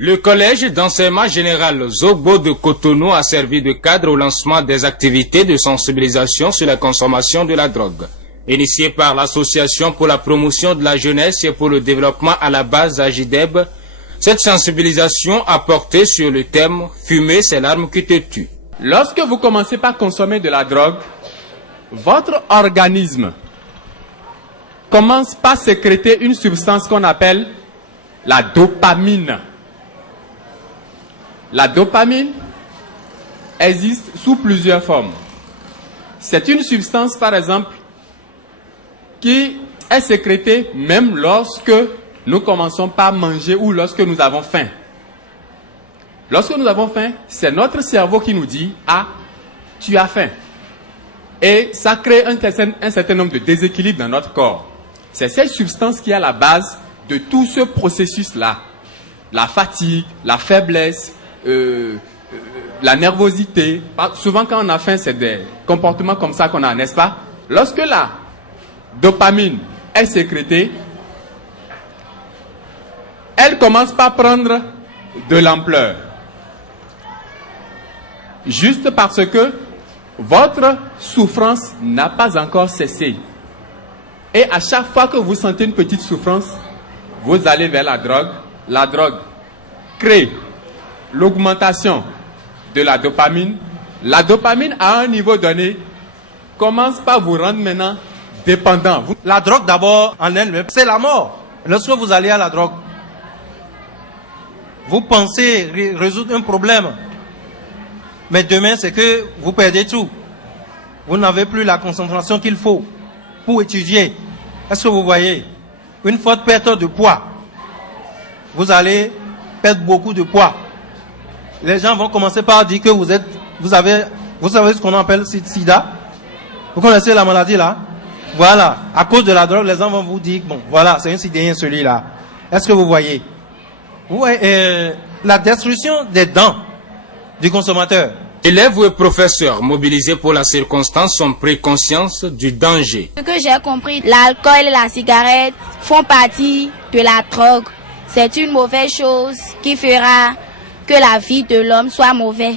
Le collège d'enseignement général Zogbo de Cotonou a servi de cadre au lancement des activités de sensibilisation sur la consommation de la drogue. Initiée par l'Association pour la promotion de la jeunesse et pour le développement à la base AJDEB, cette sensibilisation a porté sur le thème « Fumer, c'est l'arme qui te tue ». Lorsque vous commencez par consommer de la drogue, votre organisme commence par sécréter une substance qu'on appelle la dopamine. La dopamine existe sous plusieurs formes. C'est une substance, par exemple, qui est sécrétée même lorsque nous commençons par manger ou lorsque nous avons faim. Lorsque nous avons faim, c'est notre cerveau qui nous dit « Ah, tu as faim ». Et ça crée un certain nombre de déséquilibres dans notre corps. C'est cette substance qui est à la base de tout ce processus-là. La fatigue, la faiblesse, la nervosité. Souvent quand on a faim, c'est des comportements comme ça qu'on a, n'est-ce pas? Lorsque la dopamine est sécrétée, elle commence par prendre de l'ampleur. Juste parce que votre souffrance n'a pas encore cessé. Et à chaque fois que vous sentez une petite souffrance, vous allez vers la drogue. La drogue crée l'augmentation de la dopamine. La dopamine, à un niveau donné, commence par vous rendre maintenant dépendant. La drogue d'abord en elle-même, c'est la mort. Lorsque vous allez à la drogue, vous pensez résoudre un problème. Mais demain, c'est que vous perdez tout. Vous n'avez plus la concentration qu'il faut pour étudier. Est-ce que vous voyez? Une forte perte de poids. Vous allez perdre beaucoup de poids. Les gens vont commencer par dire que vous savez ce qu'on appelle sida. Vous connaissez la maladie là? Voilà. À cause de la drogue, les gens vont vous dire, bon, voilà, c'est un sidérien celui-là. Est-ce que vous voyez? Vous voyez, la destruction des dents du consommateur. Élèves et professeurs mobilisés pour la circonstance ont pris conscience du danger. Ce que j'ai compris, l'alcool et la cigarette font partie de la drogue. C'est une mauvaise chose qui fera que la vie de l'homme soit mauvaise.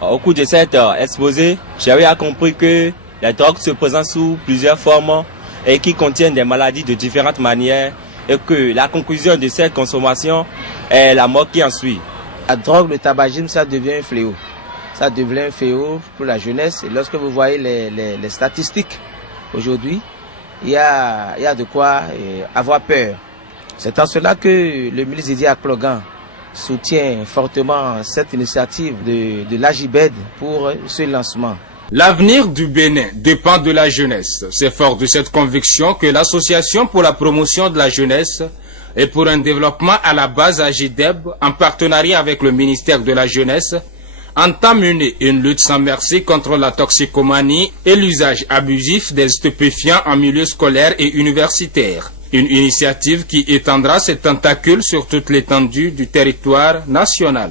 Au cours de cet exposé, j'ai compris que la drogue se présente sous plusieurs formes et qui contiennent des maladies de différentes manières et que la conclusion de cette consommation est la mort qui en suit. La drogue, le tabagisme, ça devient un fléau. Ça devient un fléau pour la jeunesse. Et lorsque vous voyez les statistiques aujourd'hui, il y a de quoi avoir peur. C'est en cela que le ministre Didier Akplogan soutient fortement cette initiative de l'AJBED pour ce lancement. L'avenir du Bénin dépend de la jeunesse. C'est fort de cette conviction que l'Association pour la promotion de la jeunesse et pour un développement à la base AJDEB, en partenariat avec le ministère de la Jeunesse, entend mener une lutte sans merci contre la toxicomanie et l'usage abusif des stupéfiants en milieu scolaire et universitaire. Une initiative qui étendra ses tentacules sur toute l'étendue du territoire national.